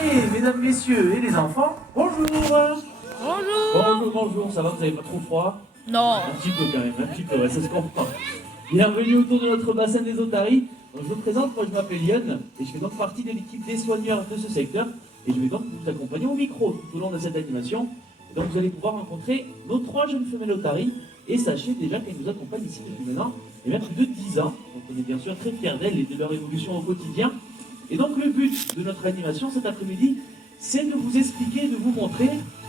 Allez, mesdames, messieurs et les enfants, bonjour. Bonjour. Bonjour, ça va, vous n'avez pas trop froid? Non. Un petit peu quand même, un petit peu, ouais, ça se comprend. Bienvenue autour de notre bassin des otaries. Donc, je me présente, moi je m'appelle Yann et je fais donc partie de l'équipe des soigneurs de ce secteur et je vais donc vous accompagner au micro tout au long de cette animation. Et donc vous allez pouvoir rencontrer nos 3 jeunes femelles otaries et sachez déjà qu'elles nous accompagnent ici depuis maintenant et même plus de 10 ans. Donc on est bien sûr très fiers d'elles et de leur évolution au quotidien. Et donc le but de notre animation cet après-midi, c'est de vous expliquer et de vous montrer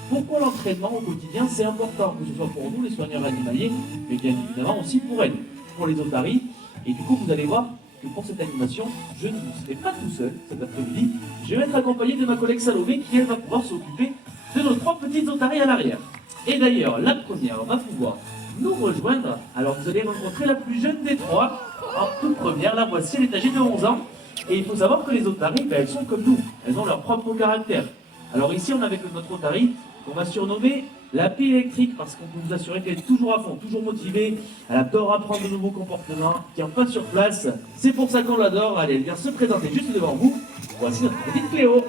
pourquoi l'entraînement au quotidien c'est important, que ce soit pour nous les soigneurs animaliers, mais bien évidemment aussi pour elles, pour les otaries. Et du coup vous allez voir que pour cette animation, je ne vous serai pas tout seul cet après-midi. Je vais être accompagné de ma collègue Salomé qui elle va pouvoir s'occuper de nos 3 petites otaries à l'arrière. Et d'ailleurs, la première va pouvoir nous rejoindre. Alors vous allez rencontrer la plus jeune des 3. En toute première, la voici, elle est âgée de 11 ans. Et il faut savoir que les otaries, elles sont comme nous. Elles ont leur propre caractère. Alors ici, on a avec notre otarie, qu'on va surnommer la pile électrique, parce qu'on peut vous assurer qu'elle est toujours à fond, toujours motivée. Elle adore apprendre de nouveaux comportements, tient pas sur place. C'est pour ça qu'on l'adore. Allez, elle vient se présenter juste devant vous. Voici notre petite Cléo.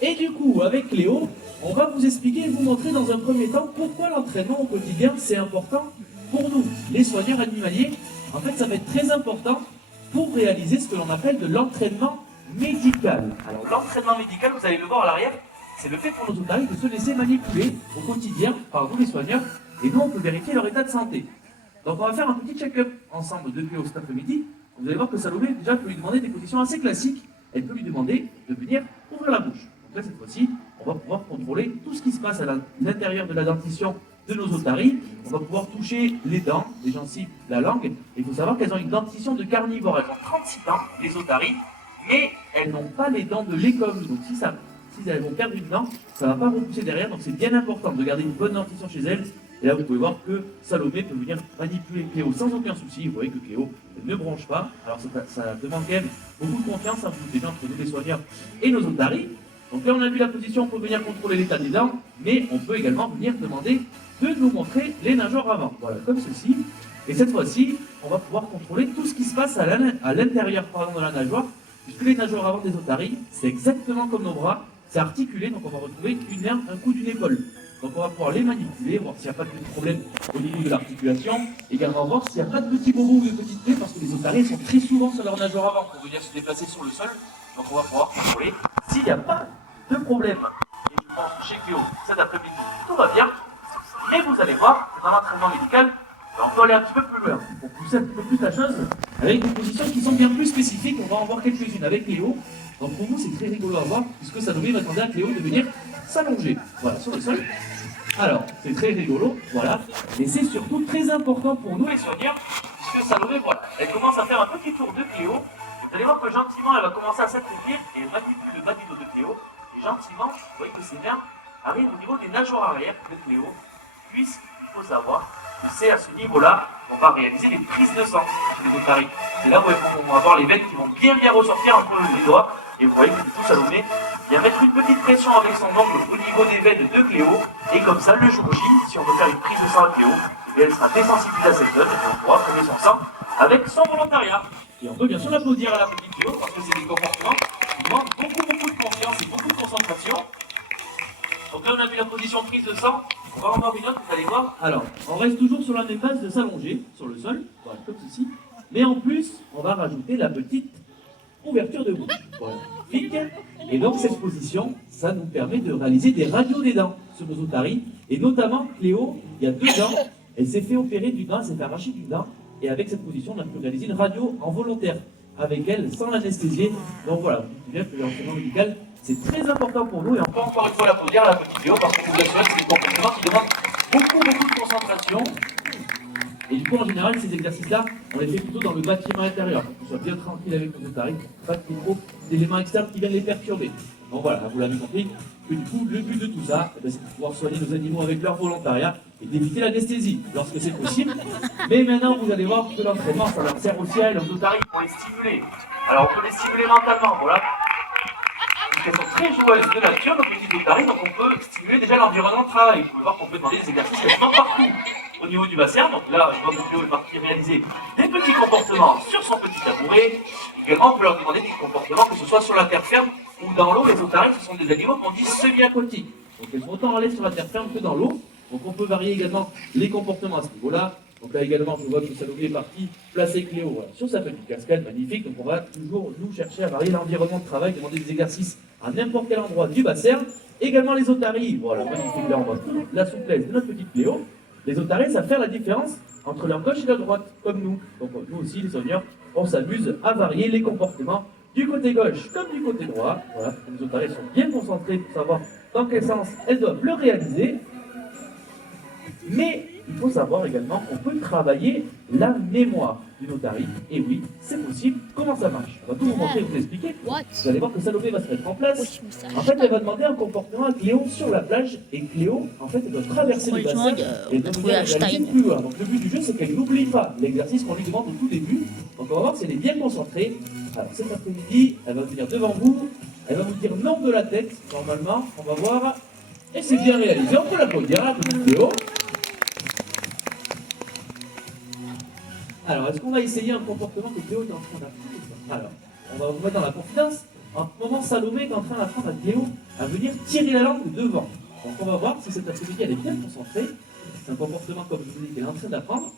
Et du coup, avec Cléo, on va vous expliquer et vous montrer dans un premier temps pourquoi l'entraînement au quotidien c'est important pour nous, les soigneurs animaliers. En fait, ça va être très important pour réaliser ce que l'on appelle de l'entraînement médical. Alors, l'entraînement médical, vous allez le voir à l'arrière, c'est le fait pour nos otaries de se laisser manipuler au quotidien par nous, les soigneurs, et nous, on peut vérifier leur état de santé. Donc, on va faire un petit check-up ensemble depuis cet après-midi. Vous allez voir que Salomé, déjà, peut lui demander des positions assez classiques. Elle peut lui demander de venir ouvrir la bouche. Donc là, cette fois-ci, on va pouvoir contrôler tout ce qui se passe à l'intérieur de la dentition de nos otaries. On va pouvoir toucher les dents, les gencives, la langue. Et il faut savoir qu'elles ont une dentition de carnivore. Elles ont 36 dents, les otaries, mais elles n'ont pas les dents de lait comme nous. Donc si elles vont perdre une dent, ça ne va pas repousser derrière. Donc c'est bien important de garder une bonne dentition chez elles. Et là, vous pouvez voir que Salomé peut venir manipuler Cléo sans aucun souci. Vous voyez que Cléo ne bronche pas. Alors ça demande quand même beaucoup de confiance, hein, vous doutez bien, entre nous les soigneurs et nos otaries. Donc là, on a vu la position, on peut venir contrôler l'état des dents, mais on peut également venir demander de nous montrer les nageoires avant. Voilà, comme ceci. Et cette fois-ci, on va pouvoir contrôler tout ce qui se passe à l'intérieur de la nageoire, puisque les nageoires avant des otaries, c'est exactement comme nos bras, c'est articulé, donc on va retrouver une main, un coup d'une épaule. Donc on va pouvoir les manipuler, voir s'il n'y a pas de problème au niveau de l'articulation, également voir s'il n'y a pas de petits bobos ou de petites plaies, parce que les otaries sont très souvent sur leur nageoire avant pour venir se déplacer sur le sol. Donc on va pouvoir contrôler s'il n'y a pas de problème. Et je pense que chez Cléo, cet après-midi, tout va bien. Mais vous allez voir que dans l'entraînement médical, on peut aller un petit peu plus loin, pour pousser un petit peu plus la chose, avec des positions qui sont bien plus spécifiques. On va en voir quelques-unes avec Cléo. Donc pour vous, c'est très rigolo à voir, puisque ça devrait demander à Cléo de venir s'allonger. Voilà, sur le sol. Alors, c'est très rigolo, voilà. Et c'est surtout très important pour nous les soigneurs, puisque Salomé, voilà, elle commence à faire un petit tour de Cléo. Vous allez voir que gentiment, elle va commencer à s'attroupir et elle manipule le bas du dos de Cléo. Et gentiment, vous voyez que ses mains arrivent au niveau des nageoires arrière de Cléo, puisqu'il faut savoir que c'est à ce niveau-là qu'on va réaliser les prises de sang chez les otaries. C'est là où on va avoir les veines qui vont bien ressortir entre les doigts. Et vous voyez que du coup, Salomé vient mettre une petite pression avec son ongle au niveau des veines de Cléo. Et comme ça, le jour J, si on veut faire une prise de sang à Cléo, eh elle sera désensibilisée à cette zone et on pourra prendre son sang avec son volontariat. Et on peut bien sûr l'applaudir à la petite Cléo parce que c'est des comportements qui demandent beaucoup de confiance et beaucoup de concentration. Donc là, on a vu la position prise de sang. On va en voir une autre, vous allez voir. Alors, on reste toujours sur la même base de s'allonger sur le sol, voilà, comme ceci. Mais en plus, on va rajouter la petite ouverture de bouche. Voilà. Et donc, cette position, ça nous permet de réaliser des radios des dents sur nos otaries. Et notamment, Cléo, il y a 2 dents. Elle s'est fait opérer d'une dent, elle s'est fait arracher d'une dent. Et avec cette position, on a pu réaliser une radio en volontaire avec elle, sans l'anesthésier. Donc voilà, vous dites bien que l'enseignement médical, c'est très important pour nous. Et on peut encore une fois l'applaudir à la petite Cléo parce que je vous assure que c'est des comportements qui demandent beaucoup de concentration. Et du coup, en général, ces exercices-là, on les fait plutôt dans le bâtiment intérieur, pour qu'on soit bien tranquille avec nos otaries, pas qu'il y ait trop d'éléments externes qui viennent les perturber. Donc voilà, vous l'avez compris, que du coup, le but de tout ça, c'est de pouvoir soigner nos animaux avec leur volontariat et d'éviter l'anesthésie lorsque c'est possible. Mais maintenant, vous allez voir que l'entraînement, ça leur sert aussi à elles, aux otaries, pour les stimuler. Alors, on peut les stimuler mentalement, voilà. Elles sont très joueuses de nature, donc les petites otaries, donc on peut stimuler déjà l'environnement de travail. Vous pouvez voir qu'on peut demander des exercices quasiment partout. au niveau du bassin. Donc là, je vois que Cléo est parti réaliser des petits comportements sur son petit tabouret. Également, on peut leur demander des comportements, que ce soit sur la terre ferme ou dans l'eau. Les otaries, ce sont des animaux qu'on dit semi-aquatiques. Donc elles sont autant à l'aise sur la terre ferme que dans l'eau. Donc on peut varier également les comportements à ce niveau-là. Donc là également, je vois que Salomé est parti placer Cléo voilà, sur sa petite casquette, magnifique. Donc on va toujours nous chercher à varier l'environnement de travail, demander des exercices à n'importe quel endroit du bassin. Également les otaries, voilà, magnifique. Là on voit toute la souplesse de notre petite Cléo. Les otaries, ça fait la différence entre leur gauche et leur droite, comme nous. Donc nous aussi, les soigneurs, on s'amuse à varier les comportements du côté gauche comme du côté droit. Voilà, les otaries sont bien concentrées pour savoir dans quel sens elles doivent le réaliser. Mais il faut savoir également qu'on peut travailler la mémoire d'une otarie. Et oui, c'est possible. Comment ça marche? On va tout vous montrer et vous expliquer. Vous allez voir que Salomé va se mettre en place. En fait, elle va demander un comportement à Cléo sur la plage. Et Cléo, en fait, elle doit traverser le bassin et devenir réaliser plus loin. Donc le but du jeu, c'est qu'elle n'oublie pas l'exercice qu'on lui demande au tout début. Donc on va voir si elle est bien concentrée. Alors cet après-midi, elle va venir devant vous. Elle va vous dire non de la tête, normalement. On va voir. Et c'est bien réalisé. On peut l'applaudir, la petite Cléo. Alors, est-ce qu'on va essayer un comportement que Cléo est en train d'apprendre? Alors, on va vous mettre dans la confidence. En ce moment, Salomé est en train d'apprendre à Cléo à venir tirer la langue devant. Donc, on va voir si cette après-midi, elle est bien concentrée. C'est un comportement, comme je vous dis, qu'elle est en train d'apprendre.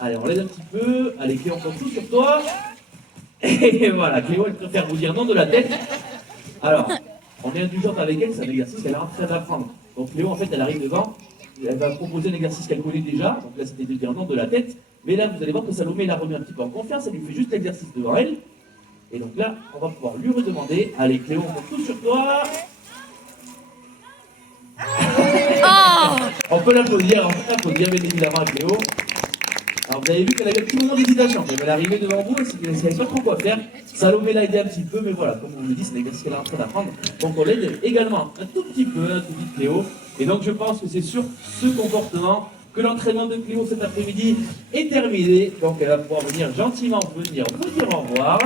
Allez, on l'aide un petit peu. Allez, Cléo, on compte tout sur toi. Et voilà, Cléo, elle préfère vous dire non de la tête. Alors, on est indulgente avec elle, c'est un exercice qu'elle est en train d'apprendre. Donc, Cléo, en fait, elle arrive devant. Elle va proposer un exercice qu'elle connaît déjà, donc là c'était de dire non de la tête, mais là vous allez voir que Salomé la remet un petit peu en confiance, elle lui fait juste l'exercice devant elle, et donc là on va pouvoir lui redemander, allez Cléo, on compte tout sur toi. On peut l'applaudir bien évidemment à Cléo. Alors vous avez vu qu'elle avait un petit moment d'hésitation, quand elle est arrivée devant vous, elle ne savait pas trop quoi faire. Salomé l'a aidé un petit peu, mais voilà, comme on vous le dit, c'est l'exercice qu'elle est en train d'apprendre. Donc on l'aide également un tout petit peu, un tout petit Cléo. Et donc je pense que c'est sur ce comportement que l'entraînement de Cléo cet après-midi est terminé. Donc elle va pouvoir venir gentiment vous dire au revoir.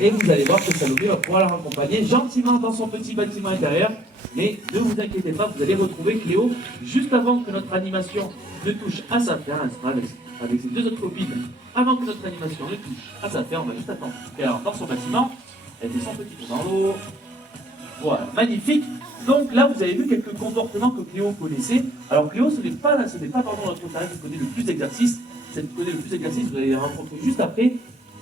Et vous allez voir que Salomé va pouvoir la raccompagner gentiment dans son petit bâtiment intérieur. Mais ne vous inquiétez pas, vous allez retrouver Cléo juste avant que notre animation ne touche à sa fin. Elle sera avec ses deux autres copines avant que notre animation ne touche à sa fin. On va juste attendre. Et alors dans son bâtiment, elle fait son petit tour dans l'eau. Voilà, magnifique. Donc là, vous avez vu quelques comportements que Cléo connaissait. Alors Cléo, ce n'est pas pardon, notre otarie qui connaît le plus d'exercices. Celle qui connaît le plus d'exercices, vous allez la rencontrer juste après.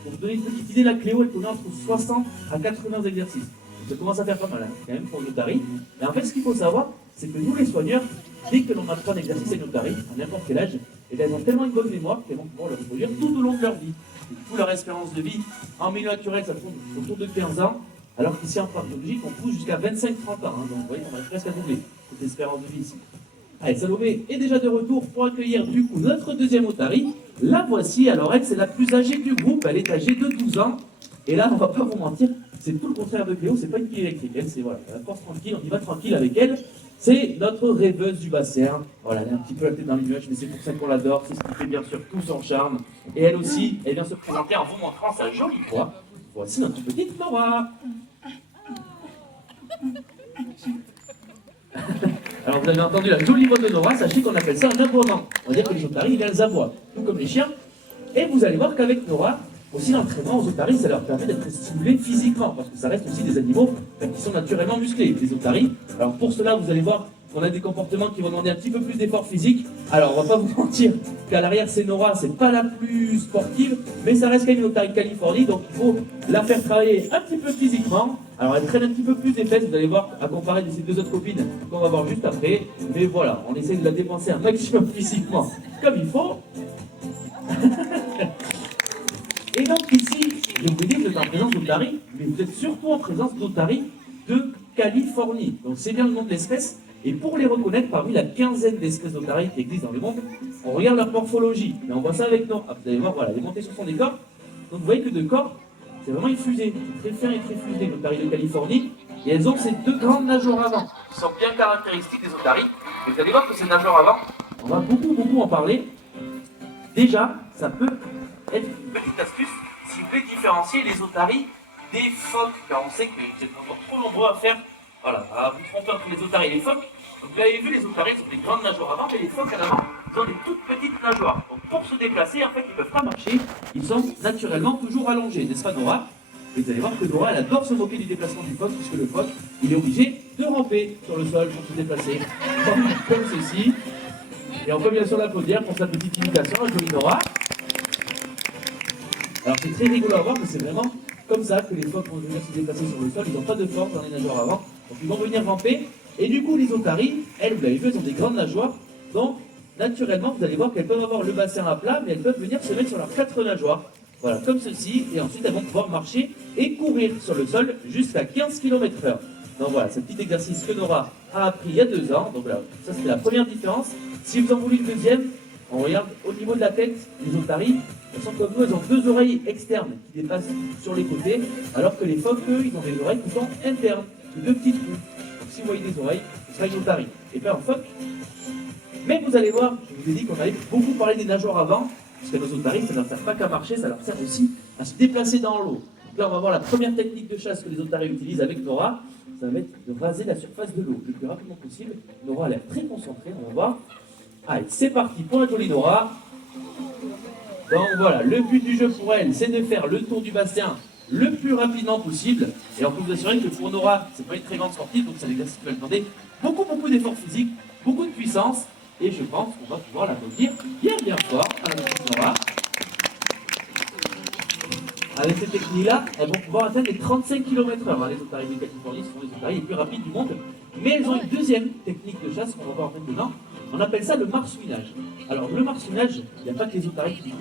Pour vous donner une petite idée, là, Cléo, elle connaît entre 60 à 80 exercices. Donc, ça commence à faire pas mal, hein, quand même, pour une otarie. Et en fait, ce qu'il faut savoir, c'est que nous, les soigneurs, dès que l'on apprend un exercice à une otarie, à n'importe quel âge, et elles ont tellement une bonne mémoire qu'elles vont pouvoir le reproduire tout au long de leur vie. Et du coup, leur espérance de vie en milieu naturel, ça tourne autour de 15 ans. Alors qu'ici en parc biologique, on pousse jusqu'à 25-30 ans. Hein, donc vous voyez, on va presque à doubler cette espérance de vie ici. Allez, Salomé est déjà de retour pour accueillir du coup notre deuxième otarie. La voici, alors elle, c'est la plus âgée du groupe, elle est âgée de 12 ans. Et là, on va pas vous mentir, c'est tout le contraire de Cléo, c'est pas une pile électrique. Elle, c'est voilà, la force tranquille, on y va tranquille avec elle. C'est notre rêveuse du bassin. Voilà, elle est un petit peu la tête dans les nuages, mais c'est pour ça qu'on l'adore, c'est ce qui fait bien sûr tout son charme. Et elle aussi, elle vient se présenter en vous montrant sa jolie voix. Voici notre petite Nora. Alors vous avez entendu la jolie voix de Nora, sachez qu'on appelle ça un aboiement. On va dire que les otaries, elles aboient, tout comme les chiens. Et vous allez voir qu'avec Nora, aussi l'entraînement aux otaries, ça leur permet d'être stimulés physiquement, parce que ça reste aussi des animaux qui sont naturellement musclés, les otaries. Alors pour cela, vous allez voir qu'on a des comportements qui vont demander un petit peu plus d'effort physique. Alors on va pas vous mentir qu'à l'arrière c'est Nora, c'est pas la plus sportive, mais ça reste quand même une otarie de Californie, donc il faut la faire travailler un petit peu physiquement. Alors elle traîne un petit peu plus des fesses, vous allez voir, à comparer de ses deux autres copines qu'on va voir juste après. Mais voilà, on essaie de la dépenser un maximum physiquement comme il faut. Et donc ici, je vous dis que vous êtes en présence d'otaries, mais vous êtes surtout en présence d'otaries de Californie. Donc c'est bien le nom de l'espèce. Et pour les reconnaître, parmi la quinzaine d'espèces d'otaries qui existent dans le monde, on regarde leur morphologie. Mais on voit ça avec Nora. Vous allez voir, voilà, elle est montée sur son décor. Donc vous voyez que de corps, c'est vraiment une fusée, très fin et très fusée, l'otarie de Californie. Et elles ont ces deux grandes nageoires avant, qui sont bien caractéristiques des otaries. Et vous allez voir que ces nageoires avant, on va beaucoup en parler. Déjà, ça peut être une petite astuce si vous voulez différencier les otaries des phoques. Car on sait que vous êtes encore trop nombreux à faire, voilà, à vous tromper entre les otaries et les phoques. Donc, vous avez vu, les otaries ont des grandes nageoires avant, mais les phoques à l'avant, ils ont des toutes petites nageoires. Donc pour se déplacer, en fait, ils ne peuvent pas marcher, ils sont naturellement toujours allongés, n'est-ce pas Nora? Et vous allez voir que Nora, elle adore se moquer du déplacement du phoque, puisque le phoque, il est obligé de ramper sur le sol pour se déplacer, comme ceci. Et on peut bien sûr l'applaudir pour sa petite imitation, la jolie Nora. Alors c'est très rigolo à voir, mais c'est vraiment comme ça que les phoques vont venir se déplacer sur le sol, ils n'ont pas de force dans les nageoires avant, donc ils vont venir ramper. Et du coup, les otaries, elles, vous l'avez vu, elles ont des grandes nageoires, donc naturellement, vous allez voir qu'elles peuvent avoir le bassin à plat, mais elles peuvent venir se mettre sur leurs 4 nageoires. Voilà, comme ceci, et ensuite elles vont pouvoir marcher et courir sur le sol jusqu'à 15 km/h. Donc voilà, c'est un petit exercice que Nora a appris il y a 2 ans. Donc voilà, ça c'était la première différence. Si vous en voulez une deuxième, on regarde au niveau de la tête, les otaries, elles sont comme nous, elles ont 2 oreilles externes qui dépassent sur les côtés, alors que les phoques, eux, ils ont des oreilles qui sont internes, 2 petites trous. Donc si vous voyez des oreilles, ce sera une otarie. Et puis un phoque. Mais vous allez voir, je vous ai dit qu'on avait beaucoup parlé des nageoires avant, parce que nos otaries, ça ne leur sert pas qu'à marcher, ça leur sert aussi à se déplacer dans l'eau. Donc là, on va voir la première technique de chasse que les otaries utilisent avec Nora. Ça va être de raser la surface de l'eau le plus rapidement possible. Nora a l'air très concentrée, on va voir. Allez, c'est parti pour la jolie Nora. Donc voilà, le but du jeu pour elle, c'est de faire le tour du bassin le plus rapidement possible. Et on peut vous assurer que pour Nora, c'est pas une très grande sportive, donc c'est un exercice qui va demander beaucoup d'efforts physiques, beaucoup de puissance. Et je pense qu'on va pouvoir l'applaudir bien fort à la petite Nora. Avec cette technique-là, elles vont pouvoir atteindre les 35 km/h. Les otaries de Californie sont les otaries les plus rapides du monde. Mais elles ont une deuxième technique de chasse qu'on va voir maintenant. On appelle ça le marsouinage. Alors le marsouinage, il n'y a pas que les otaries qui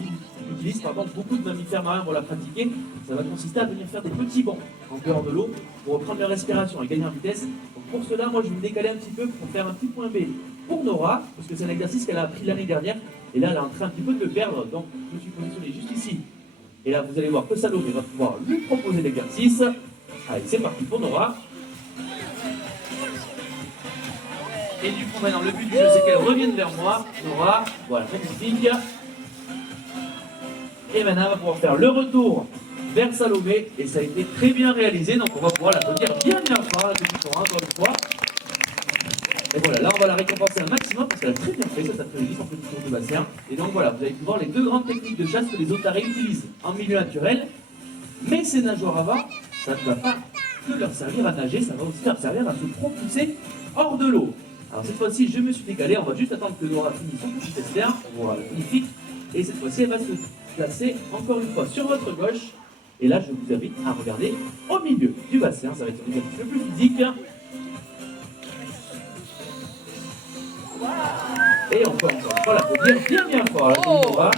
l'utilisent, beaucoup de mammifères marins vont la pratiquer. Ça va consister à venir faire des petits bonds en dehors de l'eau pour reprendre leur respiration et gagner en vitesse. Donc pour cela, moi je vais me décaler un petit peu pour faire un petit point B pour Nora, parce que c'est un exercice qu'elle a appris l'année dernière, et là elle est en train un petit peu de le perdre, donc je me suis positionné juste ici. Et là vous allez voir que Salomé va pouvoir lui proposer l'exercice. Allez, c'est parti pour Nora. Et du coup maintenant le but du jeu c'est qu'elle revienne vers moi, Nora, voilà, magnifique. Et maintenant elle va pouvoir faire le retour vers Salomé, et ça a été très bien réalisé, donc on va pouvoir l'applaudir bien fort, la petite Nora, encore une fois. Et voilà, là on va la récompenser un maximum parce qu'elle a très bien fait cet après-midi son petit tour de bassin. Et donc voilà, vous avez pu voir les 2 grandes techniques de chasse que les otaries utilisent en milieu naturel. Mais ces nageoires avant, ça ne va pas que leur servir à nager, ça va aussi leur servir à se propulser hors de l'eau. Alors cette fois-ci, je me suis décalé, on va juste attendre que Nora finisse son petit externe. Voilà, magnifique. Et cette fois-ci, elle va se placer encore une fois sur votre gauche. Et là, je vous invite à regarder au milieu du bassin, ça va être l'exercice le plus physique. Et on peut encore l'applaudir bien fort. Nora.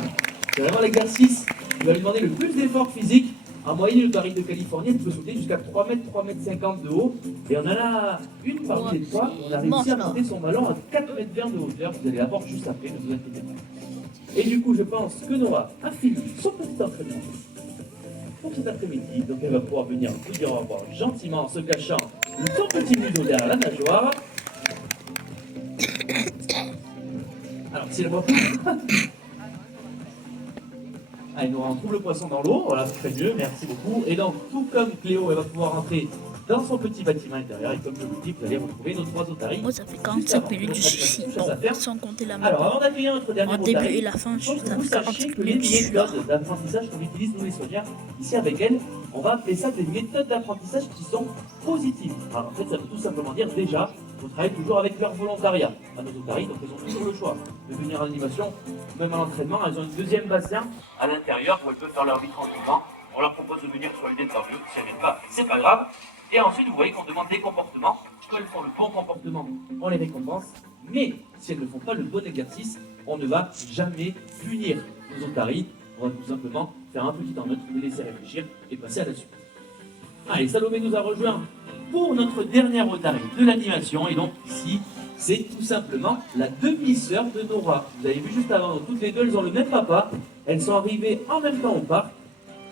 C'est vraiment l'exercice qui va lui demander le plus d'efforts physiques. En moyenne, l'otarie de Californie, elle peut sauter jusqu'à 3 mètres, 3,50 m de haut. Et on en a une parmi les 3, on a réussi à monter son ballon à 4,20 m de hauteur. Vous allez la voir juste après, ne vous inquiétez pas. Et du coup, je pense que Nora a fini son petit entraînement pour cet après-midi. Donc elle va pouvoir venir vous dire au revoir gentiment en se cachant son petit museau derrière la nageoire. Alors, si elle voit pas. Allez, Nora, on trouve le poisson dans l'eau. Voilà, c'est très mieux, merci beaucoup. Et donc, tout comme Cléo, elle va pouvoir rentrer dans son petit bâtiment intérieur. Et comme je vous le dis, vous allez retrouver nos 3 otaries. Moi, ça fait 45 minutes que je suis ici. Bon, sans compter la Alors, avant d'accueillir notre dernier en début otari, et la fin, il faut juste que à vous 45 sachiez que les minutes, je suis là. méthodes d'apprentissage qu'on utilise, nous les soigneurs, ici avec elle, on va appeler ça des méthodes d'apprentissage qui sont positives. Alors, en fait, ça veut tout simplement dire déjà, on travaille toujours avec leur volontariat à nos otaries, donc elles ont toujours le choix de venir à l'animation, même à l'entraînement. Elles ont une deuxième bassin à l'intérieur où elles peuvent faire leur vie tranquillement. On leur propose de venir sur une interview, si elles ne viennent pas, c'est pas grave. Et ensuite, vous voyez qu'on demande des comportements. Quand elles font le bon comportement, on les récompense. Mais si elles ne font pas le bon exercice, on ne va jamais punir nos otaries. On va tout simplement faire un petit temps neutre, les laisser réfléchir et passer à la suite. Allez, Salomé nous a rejoint pour notre dernière otarie de l'animation. Et donc ici, c'est tout simplement la demi-sœur de Nora. Vous avez vu juste avant, toutes les deux, elles ont le même papa. Elles sont arrivées en même temps au parc.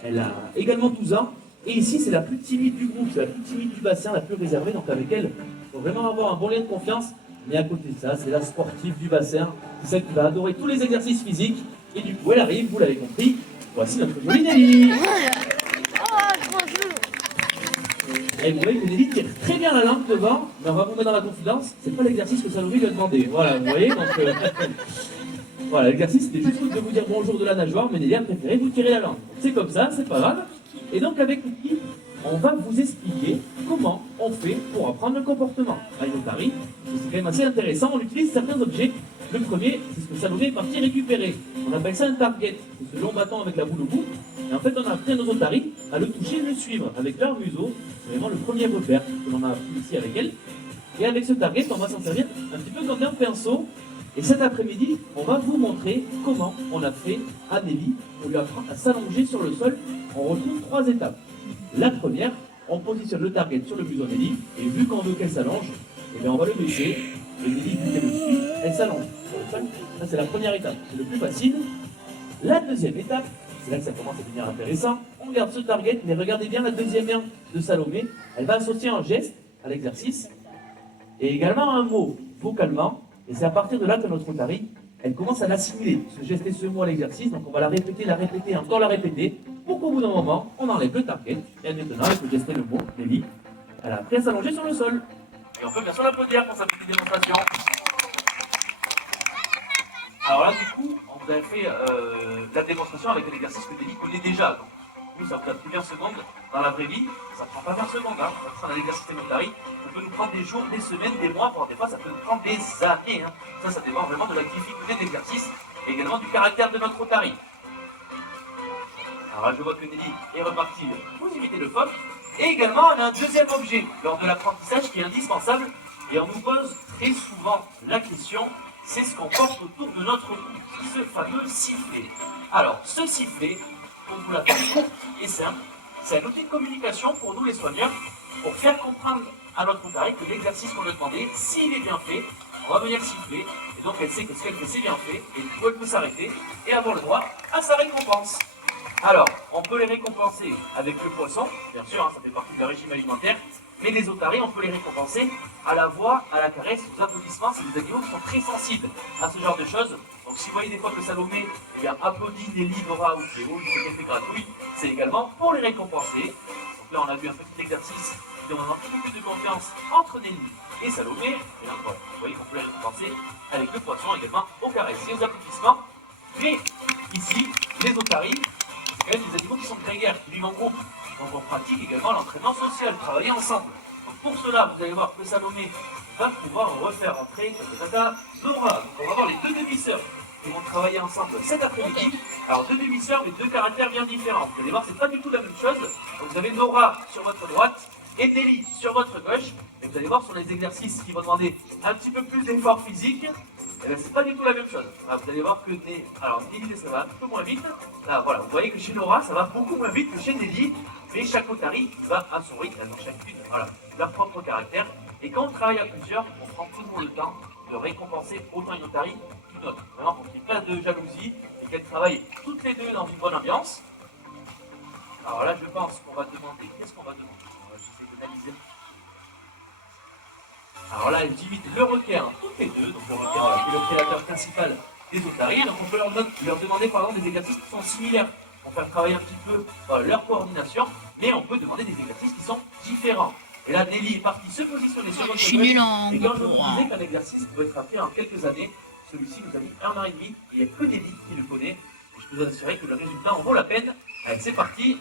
Elle a également 12 ans. Et ici, c'est la plus timide du groupe, c'est la plus timide du bassin, la plus réservée. Donc avec elle, il faut vraiment avoir un bon lien de confiance. Mais à côté de ça, c'est la sportive du bassin. C'est celle qui va adorer tous les exercices physiques. Et du coup, elle arrive, vous l'avez compris. Voici notre jolie Nelly. Et vous voyez que Nelly tire très bien la langue devant, mais on va vous mettre dans la confidence, c'est pas l'exercice que Salomé lui a demandé. Voilà, vous voyez, donc... voilà, l'exercice c'était juste de vous dire bonjour de la nageoire, mais Nelly a préféré vous tirer la langue. C'est comme ça, c'est pas grave. Et donc avec l'équipe, on va vous expliquer comment on fait pour apprendre le comportement. À Inotari, c'est quand même assez intéressant, on utilise certains objets. Le premier, c'est ce que Salomé est parti récupérer. On appelle ça un target, c'est ce long bâton avec la boule au bout. Et en fait, on a appris à nos otaries à le toucher et le suivre avec leur museau. C'est vraiment le premier repère que l'on a appris ici avec elle. Et avec ce target, on va s'en servir un petit peu comme un pinceau. Et cet après-midi, on va vous montrer comment on a fait à Nelly. On lui apprend à s'allonger sur le sol. On retrouve 3 étapes. La première, on positionne le target sur le museau de Nelly. Et vu qu'on veut qu'elle s'allonge, eh bien on va le baisser. Et Nelly, vu qu'elle le suit, elle s'allonge sur le sol. Ça, c'est la première étape. C'est le plus facile. La deuxième étape, c'est là que ça commence à devenir intéressant. On garde ce target, mais regardez bien la deuxième main de Salomé. Elle va associer un geste à l'exercice et également un mot vocalement. Et c'est à partir de là que notre otari, elle commence à l'assimiler, ce geste et ce mot à l'exercice. Donc on va la répéter, encore la répéter, pour qu'au bout d'un moment, on enlève le target. Et maintenant, avec le geste et le mot, Nelly, elle a appris à s'allonger sur le sol. Et on peut bien sûr l'applaudir pour sa petite démonstration. Alors là, du coup, on vous a fait la démonstration avec un exercice que Nelly connaît déjà. Donc, nous, ça vous a pris 20 secondes. Dans la vraie vie, ça ne prend pas 20 secondes. Hein. Ça, dans l'exercice élémentaire, ça peut nous prendre des jours, des semaines, des mois, voire des fois, ça peut nous prendre des années. Hein. Ça dépend vraiment de la difficulté de l'exercice et également du caractère de notre otari. Alors là, je vois que Nelly est repartie. Vous imitez le phoque. Et également, on a un deuxième objet lors de l'apprentissage qui est indispensable. Et on nous pose très souvent la question, c'est ce qu'on porte autour de notre cou, ce fameux sifflet. Alors, ce sifflet, pour vous la faire courte et simple, c'est un outil de communication pour nous les soigneurs, pour faire comprendre à notre otari que l'exercice qu'on lui a demandé, s'il est bien fait, on va venir siffler, et donc elle sait que ce qu'elle fait c'est bien fait, et du coup elle peut s'arrêter et avoir le droit à sa récompense. Alors, on peut les récompenser avec le poisson, bien sûr, hein, ça fait partie de leur régime alimentaire, mais les otaries, on peut les récompenser à la voix, à la caresse, aux applaudissements, c'est des animaux qui sont très sensibles à ce genre de choses. Donc si vous voyez des fois que Salomé applaudit Nelly, Nora ou Théo, il fait quelques gratouilles, c'est également pour les récompenser. Donc là on a vu un petit exercice qui demande un petit peu plus de confiance entre Nelly et Salomé. Et là vous voyez qu'on peut les récompenser avec le poisson également aux caresses et aux applaudissements. Mais ici, les otaries, c'est quand même des animaux qui sont grégaires, qui vivent en groupe. Donc on pratique également l'entraînement social, travailler ensemble. Donc pour cela, vous allez voir que Salomé va pouvoir refaire entrer Nora. Donc on va voir les 2 demi-sœurs qui vont travailler ensemble cet après-midi. Alors 2 demi-sœurs mais 2 caractères bien différents. Vous allez voir, c'est pas du tout la même chose. Donc vous avez Nora sur votre droite et Nelly sur votre gauche. Et vous allez voir sur les exercices qui vont demander un petit peu plus d'effort physique. Eh bien, c'est pas du tout la même chose. Là, vous allez voir que Nelly, ça va un peu moins vite. Là, voilà, vous voyez que chez Nora, ça va beaucoup moins vite que chez Nelly. Mais chaque otari va à son rythme, dans chacune, voilà, leur propre caractère. Et quand on travaille à plusieurs, on prend toujours le temps de récompenser autant une otari qu'une autre. Vraiment pour qu'il n'y ait pas de jalousie et qu'elles travaillent toutes les deux dans une bonne ambiance. Alors là, je pense qu'on va demander, qu'est-ce qu'on va demander? On va essayer d'analyser. Alors là, elles imitent le requin, toutes les deux. Donc le requin, voilà, qui est le prédateur principal des otaries. Donc on peut leur demander par exemple des exercices qui sont similaires pour faire travailler un petit peu leur coordination, mais on peut demander des exercices qui sont différents. Et là, Nelly est partie se positionner sur votre gauche. Et quand je vous disais qu'un exercice peut être appris en quelques années, celui-ci nous a mis 1 an et demi. Il n'y a que Nelly qui le connaît. Et je peux vous assurer que le résultat en vaut la peine. Allez, c'est parti.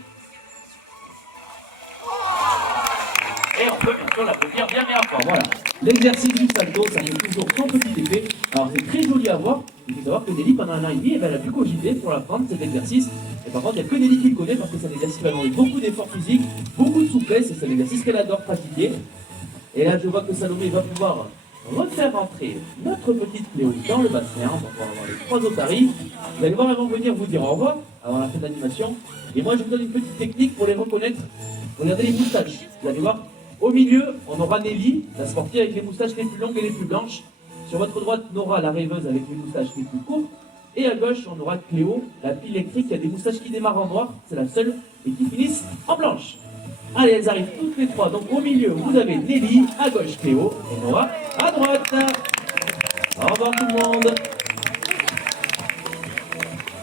Et on peut bien sûr l'applaudir bien fort. Voilà. L'exercice du salto, ça fait toujours son petit effet. Alors c'est très joli à voir. Il faut savoir que Nelly, pendant 1 an et demi, elle a pu cogiter pour apprendre cet exercice. Et par contre, il n'y a que Nelly qui le connaît parce que c'est un exercice qui va demander beaucoup d'efforts physiques, beaucoup de souplesse, et c'est un exercice qu'elle adore pratiquer. Et là, je vois que Salomé va pouvoir refaire rentrer notre petite Cléo dans le bassin. Donc on va avoir les 3 otaries. Vous allez voir, elles vont venir vous dire au revoir avant la fin de l'animation. Et moi, je vous donne une petite technique pour les reconnaître. Regardez les moustaches. Vous allez voir, au milieu, on aura Nelly, la sportive avec les moustaches les plus longues et les plus blanches. Sur votre droite, Nora, la rêveuse avec les moustaches les plus courtes. Et à gauche, on aura Cléo, la pile électrique qui a des moustaches qui démarrent en noir, c'est la seule, et qui finissent en blanche. Allez, elles arrivent toutes les 3. Donc au milieu, vous avez Nelly, à gauche Cléo, et Nora à droite. Au revoir tout le monde.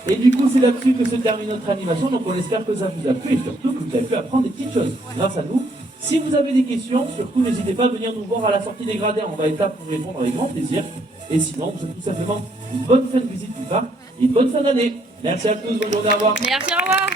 Et du coup, c'est là-dessus que se termine notre animation. Donc on espère que ça vous a plu et surtout que vous avez pu apprendre des petites choses grâce à nous. Si vous avez des questions, surtout n'hésitez pas à venir nous voir à la sortie des gradins. On va être là pour répondre avec grand plaisir. Et sinon, vous souhaite tout simplement une bonne fin de visite du parc et une bonne fin d'année. Merci à tous, bonne journée, au revoir. Merci, au revoir.